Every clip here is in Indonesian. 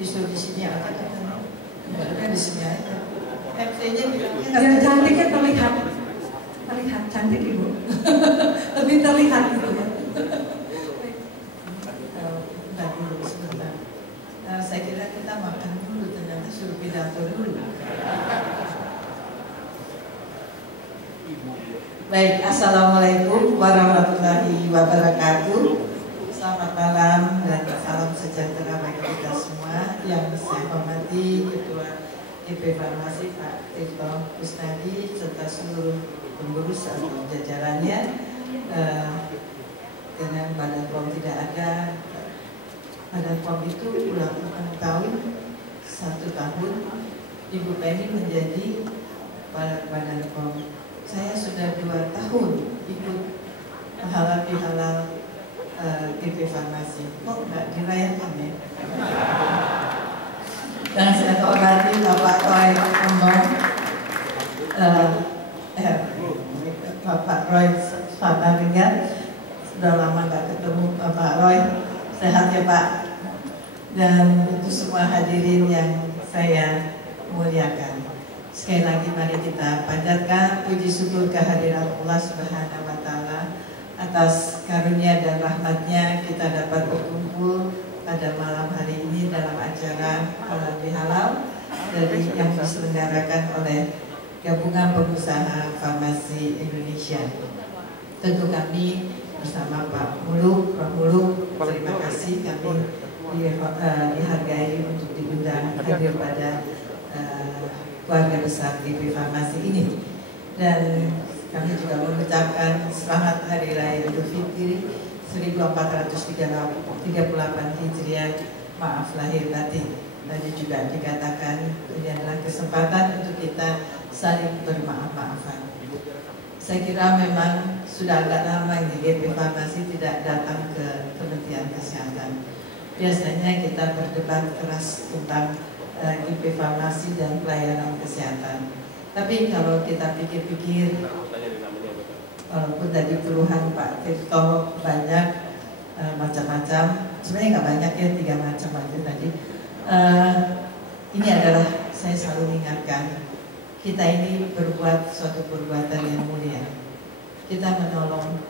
disuruh di sini aja kan? Enggak di sini aja. MC-nya bilangnya yang cantik kan terlihat cantik Ibu. Lebih terlihat gitu ya. Dulu sebentar. Saya kira kita makan dulu, ternyata suruh pidato dulu. Baik, assalamualaikum warahmatullahi wabarakatuh. Selamat malam dan salam sejahtera bagi kita semua. Yang saya hormati Ketua IP Farmasi Pak Tirto Kusnadi serta seluruh pengurus atau jajarannya. Dengan Badan POM tidak ada. Badan POM itu ulang tahun 1 tahun. Ibu Penny menjadi Badan POM. Saya sudah 2 tahun ikut halal IP Farmasi. Kok nggak dirayakan ya? Dan saya hormati Bapak Roy Ombong, Bapak Roy Sataringan. Sudah lama nggak ketemu Bapak Roy. Sehat ya Pak. Dan untuk semua hadirin yang saya muliakan. Sekali lagi mari kita panjatkan puji syukur kehadiran Allah Subhanahu wa Ta'ala atas karunia dan rahmatnya kita dapat berkumpul pada malam hari ini dalam acara Halal Bihalal dari yang diselenggarakan oleh Gabungan Pengusaha Farmasi Indonesia. Tentu kami bersama Pak Muluk, Prof. Muluk, terima kasih kami dihargai untuk diundang hadir pada keluarga besar IP Farmasi ini. Dan kami juga mengucapkan selamat Hari Raya Idul Fitri 1438 Hijriah, maaf lahir batin. Tadi juga dikatakan ini adalah kesempatan untuk kita saling bermaaf-maafan. Saya kira memang sudah agak lama ini IP Farmasi tidak datang ke Kementerian Kesehatan. Biasanya kita berdebat keras tentang IP Farmasi dan pelayanan kesehatan. Tapi kalau kita pikir-pikir, walaupun tadi keluhan Pak Tirto banyak macam-macam, sebenarnya nggak banyak ya, 3 macam aja tadi. Ini adalah saya selalu mengingatkan, kita ini berbuat suatu perbuatan yang mulia. Kita menolong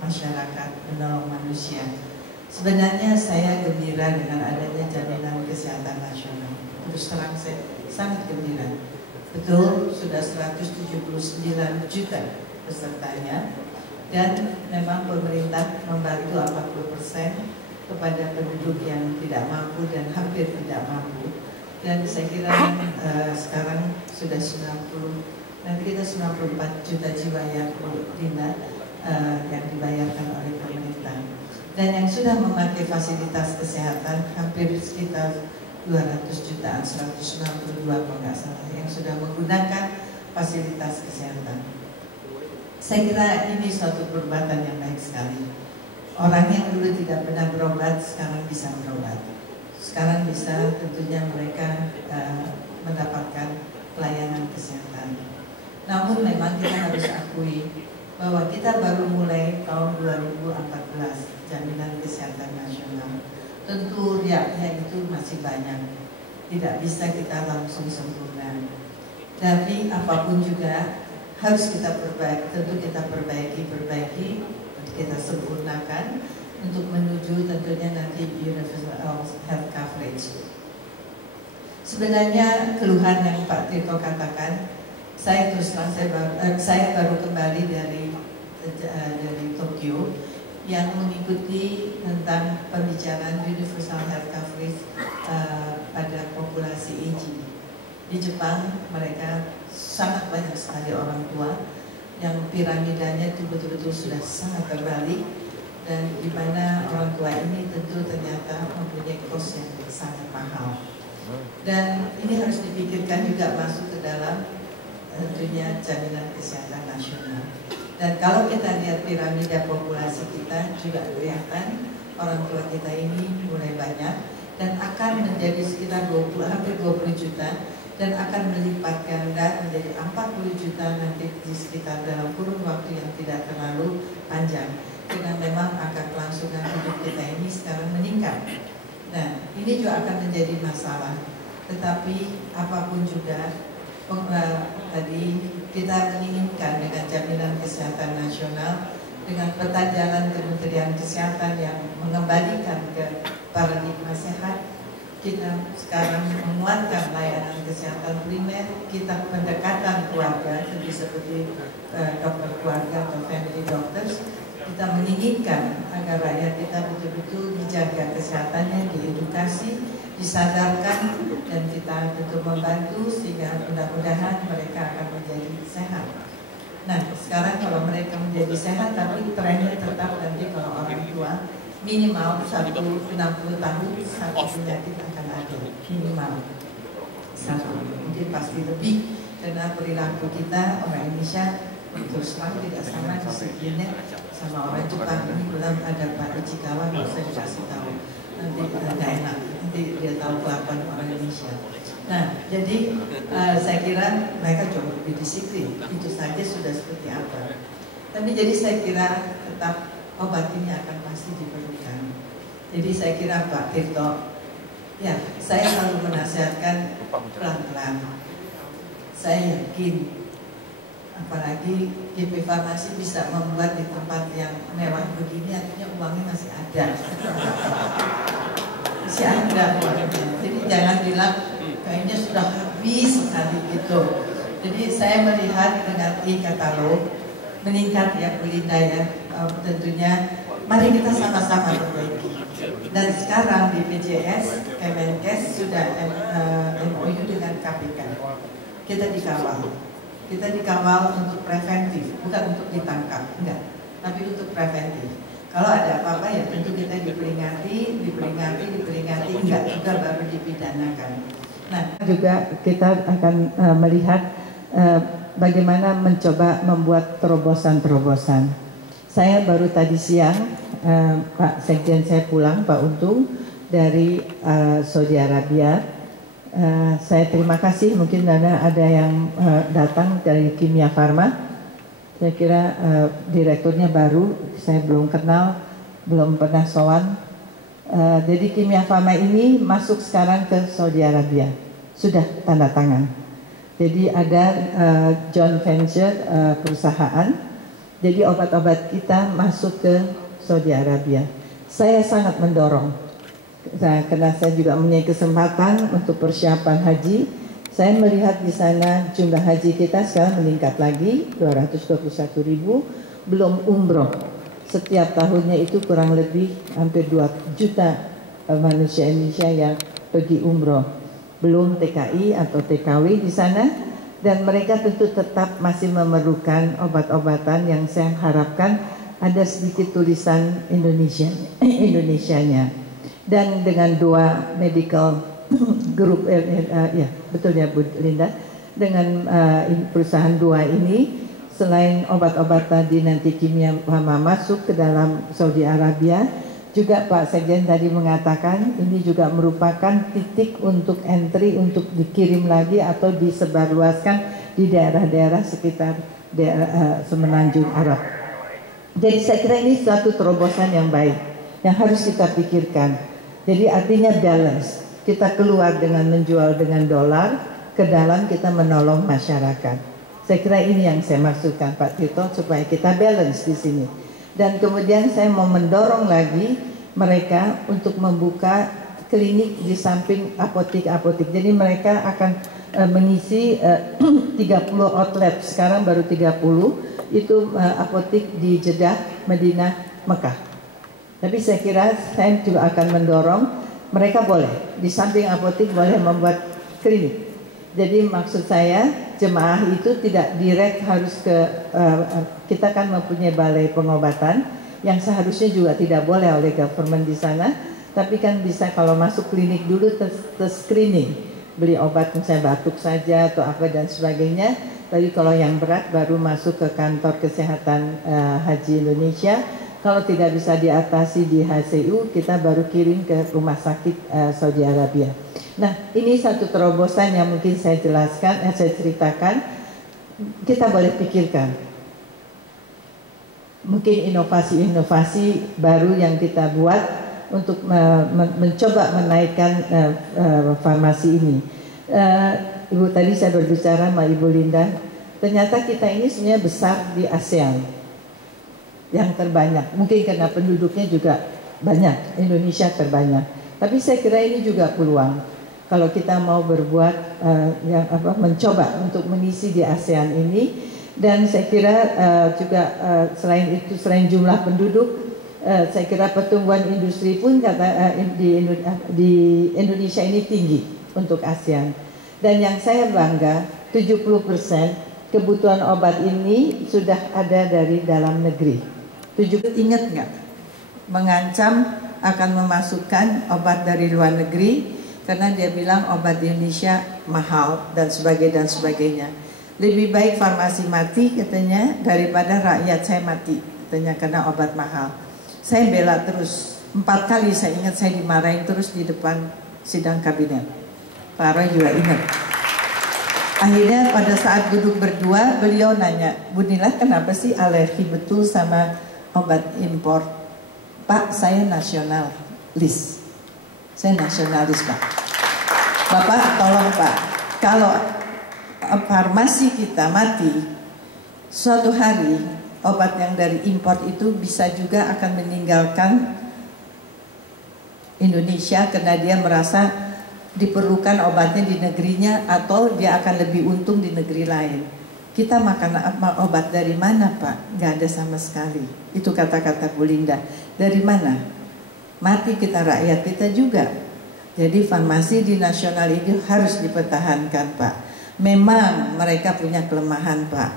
masyarakat, menolong manusia. Sebenarnya saya gembira dengan adanya jaminan kesehatan nasional. Terus terang saya sangat gembira. Betul, sudah 179 juta pesertanya. Dan memang pemerintah membantu 40% kepada penduduk yang tidak mampu dan hampir tidak mampu. Dan saya kira sekarang sudah 90, nanti kita 94 juta jiwa yang yang dibayarkan oleh pemerintah. Dan yang sudah memakai fasilitas kesehatan hampir sekitar 200 jutaan, 192 kalau nggak salah, yang sudah menggunakan fasilitas kesehatan. Saya kira ini suatu perbuatan yang baik sekali. Orang yang dulu tidak pernah berobat sekarang bisa berobat. Sekarang bisa tentunya mereka mendapatkan pelayanan kesehatan. Namun memang kita harus akui bahwa kita baru mulai tahun 2014 jaminan kesehatan nasional. Tentu riaknya itu masih banyak, tidak bisa kita langsung sempurna. Tapi apapun juga harus kita perbaiki, tentu kita perbaiki, kita sempurnakan untuk menuju tentunya nanti universal health coverage. Sebenarnya keluhan yang Pak Tirto katakan, saya terus terang saya baru kembali dari Tokyo yang mengikuti tentang pembicaraan universal health coverage pada populasi aging. Di Jepang mereka sangat banyak sekali orang tua yang piramidanya itu betul-betul sudah sangat terbalik, dan di mana orang tua ini tentu ternyata mempunyai kos yang sangat mahal. Dan ini harus dipikirkan juga masuk ke dalam tentunya jaminan kesehatan nasional. Dan kalau kita lihat piramida populasi kita juga kelihatan orang tua kita ini mulai banyak dan akan menjadi sekitar hampir 20 juta dan akan melipat ganda menjadi 40 juta nanti di sekitar dalam kurun waktu yang tidak terlalu panjang. Karena memang angka kelangsungan hidup kita ini sekarang meningkat. Nah, ini juga akan menjadi masalah. Tetapi apapun juga, tadi kita menginginkan dengan jaminan kesehatan nasional, dengan peta jalan Kementerian Kesehatan yang mengembalikan ke paradigma sehat, kita sekarang menguatkan layanan kesehatan primer, kita pendekatan keluarga, seperti dokter keluarga atau family doctors. Kita menginginkan agar rakyat kita betul-betul dijaga kesehatannya, diedukasi, disadarkan, dan kita tentu membantu sehingga mudah-mudahan mereka akan menjadi sehat. Nah, sekarang kalau mereka menjadi sehat, tapi trennya tetap nanti kalau orang tua minimal 60 tahun satu penyakit akan ada, minimal satu, mungkin pasti lebih, karena perilaku kita orang Indonesia terus terang tidak sama disiplinnya sama orang Jepang. Ini belum ada Pak Ichikawa, nggak usah dikasih tahu, nanti nggak enak, nanti dia tahu kelakuan orang Indonesia. Nah, jadi saya kira mereka jauh lebih disiplin, itu saja sudah seperti apa. Tapi jadi saya kira tetap obat ini akan pasti diperlukan. Jadi saya kira Pak Tirto, ya saya selalu menasihatkan pelan-pelan. Saya yakin, apalagi GP Farmasi bisa membuat di tempat yang mewah begini, artinya uangnya masih ada. Masih ada uangnya. Jadi jangan bilang kayaknya sudah habis sekali gitu. Jadi saya melihat dengan e-katalog meningkat ya Bu Linda ya, tentunya mari kita sama-sama perbaiki. Dan sekarang di BPJS, Kemenkes sudah MOU dengan KPK. Kita dikawal. Kita dikawal untuk preventif, bukan untuk ditangkap, enggak, tapi untuk preventif. Kalau ada apa-apa ya tentu kita diperingati, enggak juga baru dipidanakan. Nah, juga kita akan melihat bagaimana mencoba membuat terobosan-terobosan. Saya baru tadi siang, Pak Sekjen saya pulang, Pak Untung, dari Saudi Arabia. Saya terima kasih, mungkin ada yang datang dari Kimia Farma. Saya kira direkturnya baru, saya belum kenal, belum pernah sowan. Jadi Kimia Farma ini masuk sekarang ke Saudi Arabia, sudah tanda tangan. Jadi ada joint venture perusahaan, jadi obat-obat kita masuk ke Saudi Arabia. Saya sangat mendorong. Nah, karena saya juga mempunyai kesempatan untuk persiapan haji, saya melihat di sana jumlah haji kita sekarang meningkat lagi 221.000, belum umroh. Setiap tahunnya itu kurang lebih hampir 2 juta manusia Indonesia yang pergi umroh, belum TKI atau TKW di sana, dan mereka tentu tetap masih memerlukan obat-obatan yang saya harapkan ada sedikit tulisan Indonesianya. Dan dengan dua medical group, ya betul ya Bu Linda, dengan perusahaan dua ini, selain obat-obatan tadi nanti Kimia Farma masuk ke dalam Saudi Arabia, juga Pak Sekjen tadi mengatakan ini juga merupakan titik untuk entry untuk dikirim lagi atau disebarluaskan di daerah-daerah sekitar daerah Semenanjung Arab. Jadi saya kira ini suatu terobosan yang baik yang harus kita pikirkan. Jadi artinya balance, kita keluar dengan menjual dengan dolar, ke dalam kita menolong masyarakat. Saya kira ini yang saya maksudkan Pak Tito, supaya kita balance di sini. Dan kemudian saya mau mendorong lagi mereka untuk membuka klinik di samping apotek-apotek. Jadi mereka akan mengisi 30 outlet, sekarang baru 30, itu apotek di Jeddah, Madinah, Mekah. Tapi saya kira saya juga akan mendorong mereka boleh di samping apotek boleh membuat klinik. Jadi maksud saya jemaah itu tidak direct harus ke kita kan mempunyai balai pengobatan yang seharusnya juga tidak boleh oleh government di sana, tapi kan bisa kalau masuk klinik dulu screening, beli obat misalnya batuk saja atau apa dan sebagainya. Tapi kalau yang berat baru masuk ke kantor kesehatan haji Indonesia. Kalau tidak bisa diatasi di HCU, kita baru kirim ke rumah sakit Saudi Arabia. Nah, ini satu terobosan yang mungkin saya jelaskan, saya ceritakan. Kita boleh pikirkan. Mungkin inovasi-inovasi baru yang kita buat untuk mencoba menaikkan farmasi ini. Ibu tadi saya berbicara sama Ibu Linda, ternyata kita ini sebenarnya besar di ASEAN, yang terbanyak. Mungkin karena penduduknya juga banyak, Indonesia terbanyak. Tapi saya kira ini juga peluang. Kalau kita mau berbuat mencoba untuk mengisi di ASEAN ini, dan saya kira juga selain itu, selain jumlah penduduk, saya kira pertumbuhan industri pun di Indonesia ini tinggi untuk ASEAN. Dan yang saya bangga, 70% kebutuhan obat ini sudah ada dari dalam negeri. Ingat nggak? Mengancam akan memasukkan obat dari luar negeri karena dia bilang obat di Indonesia mahal dan sebagainya. Lebih baik farmasi mati katanya daripada rakyat saya mati katanya karena obat mahal. Saya bela terus. 4 kali saya ingat saya dimarahin terus di depan sidang kabinet. Pak Roy juga ingat. Akhirnya pada saat duduk berdua beliau nanya, Bu Nila kenapa sih alergi betul sama obat impor? Pak, saya nasionalis. Saya nasionalis, Pak. Bapak tolong Pak, kalau farmasi kita mati, suatu hari obat yang dari impor itu bisa juga akan meninggalkan Indonesia karena dia merasa diperlukan obatnya di negerinya atau dia akan lebih untung di negeri lain. Kita makan obat dari mana Pak? Gak ada sama sekali. Itu kata-kata Bu Linda. Dari mana? Mati kita, rakyat kita juga. Jadi farmasi di nasional ini harus dipertahankan Pak. Memang mereka punya kelemahan Pak.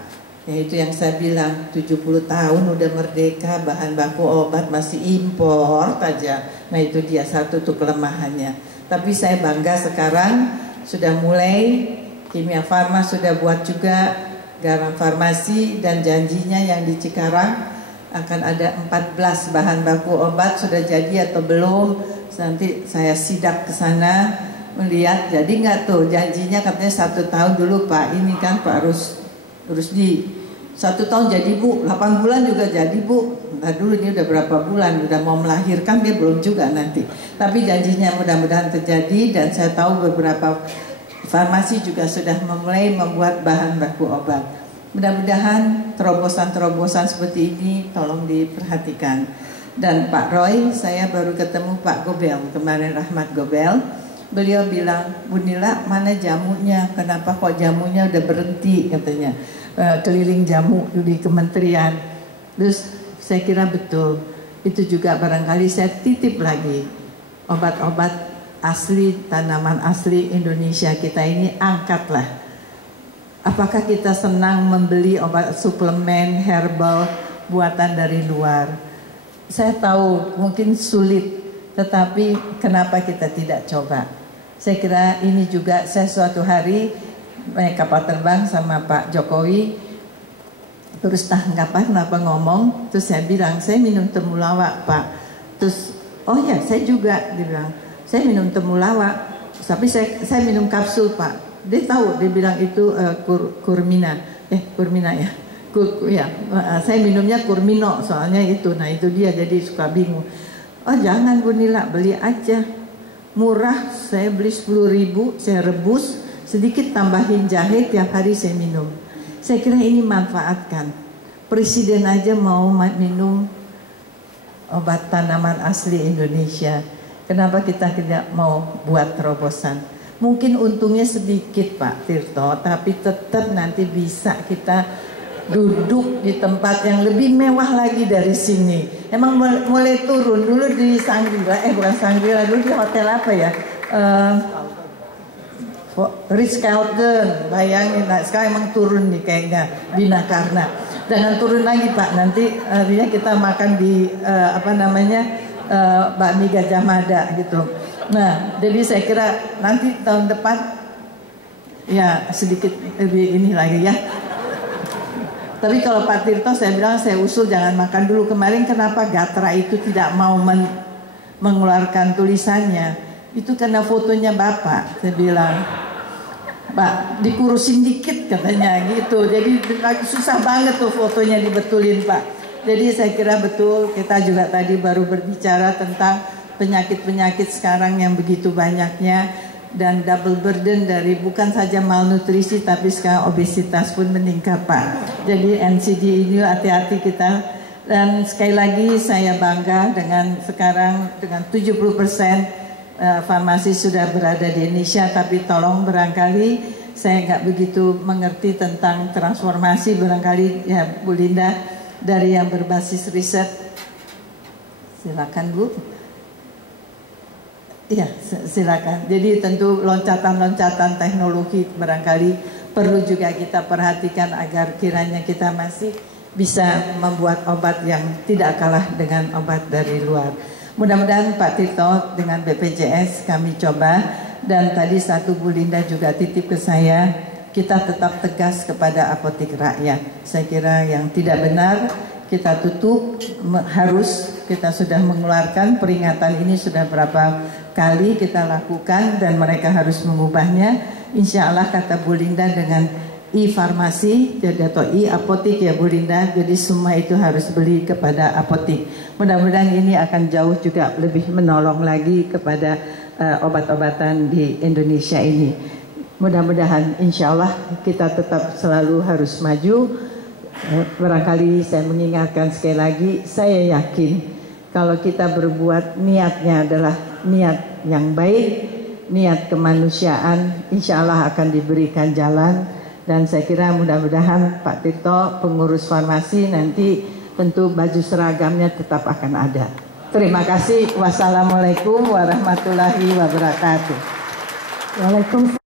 Yaitu yang saya bilang 70 tahun udah merdeka, bahan baku obat masih impor aja. Nah itu dia satu tuh kelemahannya. Tapi saya bangga sekarang sudah mulai Kimia Farma sudah buat juga garam farmasi dan janjinya yang di Cikarang akan ada 14 bahan baku obat sudah jadi atau belum. Nanti saya sidak ke sana melihat jadi nggak tuh janjinya katanya 1 tahun dulu Pak ini kan Pak Rusdi 1 tahun jadi Bu, 8 bulan juga jadi Bu. Ntar dulu ini udah berapa bulan, udah mau melahirkan dia belum juga nanti. Tapi janjinya mudah-mudahan terjadi dan saya tahu beberapa farmasi juga sudah mulai membuat bahan baku obat. Mudah-mudahan terobosan-terobosan seperti ini tolong diperhatikan. Dan Pak Roy, saya baru ketemu Pak Gobel kemarin, Rahmat Gobel. Beliau bilang, Bu Nila mana jamunya? Kenapa kok jamunya udah berhenti katanya. Keliling jamu di kementerian. Terus saya kira betul. Itu juga barangkali saya titip lagi obat-obat asli, tanaman asli Indonesia kita ini angkatlah. Apakah kita senang membeli obat suplemen herbal buatan dari luar? Saya tahu mungkin sulit, tetapi kenapa kita tidak coba? Saya kira ini juga saya suatu hari naik kapal terbang sama Pak Jokowi. Terus kenapa ngomong? Terus saya bilang saya minum temulawak Pak. Terus oh ya saya juga, dia bilang saya minum temulawak. Tapi saya minum kapsul Pak. Dia tahu, dia bilang itu kurmina ya. Saya minumnya kurmino soalnya itu. Nah itu dia jadi suka bingung. Oh jangan Bu Nila, beli aja. Murah, saya beli 10.000, saya rebus, sedikit tambahin jahe, tiap hari saya minum. Saya kira ini manfaatkan. Presiden aja mau minum obat tanaman asli Indonesia. Kenapa kita tidak mau buat terobosan? Mungkin untungnya sedikit Pak Tirto, tapi tetap nanti bisa kita duduk di tempat yang lebih mewah lagi dari sini. Emang mulai turun dulu di Sangrila, bukan Sangrila, dulu di hotel apa ya? Ritz-Carlton, bayangin. Nah, sekarang emang turun nih kayaknya Binakarna. Jangan turun lagi Pak, nanti artinya kita makan di bakmi Gajah Mada gitu. Nah, jadi saya kira nanti tahun depan ya sedikit lebih ini lagi ya. Tapi kalau Pak Tirto saya bilang saya usul jangan makan dulu. Kemarin kenapa Gatra itu tidak mau mengeluarkan tulisannya? Itu karena fotonya Bapak. Saya bilang, Pak dikurusin dikit katanya gitu. Jadi susah banget tuh fotonya dibetulin Pak. Jadi saya kira betul kita juga tadi baru berbicara tentang penyakit-penyakit sekarang yang begitu banyaknya, dan double burden dari bukan saja malnutrisi tapi sekarang obesitas pun meningkat Pak. Jadi NCD ini hati-hati kita. Dan sekali lagi saya bangga dengan sekarang dengan 70% farmasi sudah berada di Indonesia, tapi tolong barangkali saya nggak begitu mengerti tentang transformasi barangkali ya Bu Linda dari yang berbasis riset. Silakan Bu. Iya, silakan. Jadi tentu loncatan-loncatan teknologi barangkali perlu juga kita perhatikan agar kiranya kita masih bisa membuat obat yang tidak kalah dengan obat dari luar. Mudah-mudahan Pak Tirto dengan BPJS kami coba, dan tadi satu Bu Linda juga titip ke saya, kita tetap tegas kepada apotek rakyat. Saya kira yang tidak benar kita tutup, harus kita sudah mengeluarkan peringatan ini sudah berapa kali kita lakukan dan mereka harus mengubahnya. Insya Allah kata Bu Linda dengan e-farmasi jadi atau e-apotik ya Bu Linda, jadi semua itu harus beli kepada apotik. Mudah-mudahan ini akan jauh juga lebih menolong lagi kepada obat-obatan di Indonesia ini. Mudah-mudahan insya Allah kita tetap selalu harus maju. Barangkali saya mengingatkan sekali lagi, saya yakin kalau kita berbuat niatnya adalah niat yang baik, niat kemanusiaan, insya Allah akan diberikan jalan. Dan saya kira mudah-mudahan Pak Tirto pengurus farmasi nanti tentu baju seragamnya tetap akan ada. Terima kasih. Wassalamualaikum warahmatullahi wabarakatuh. Waalaikumsalam.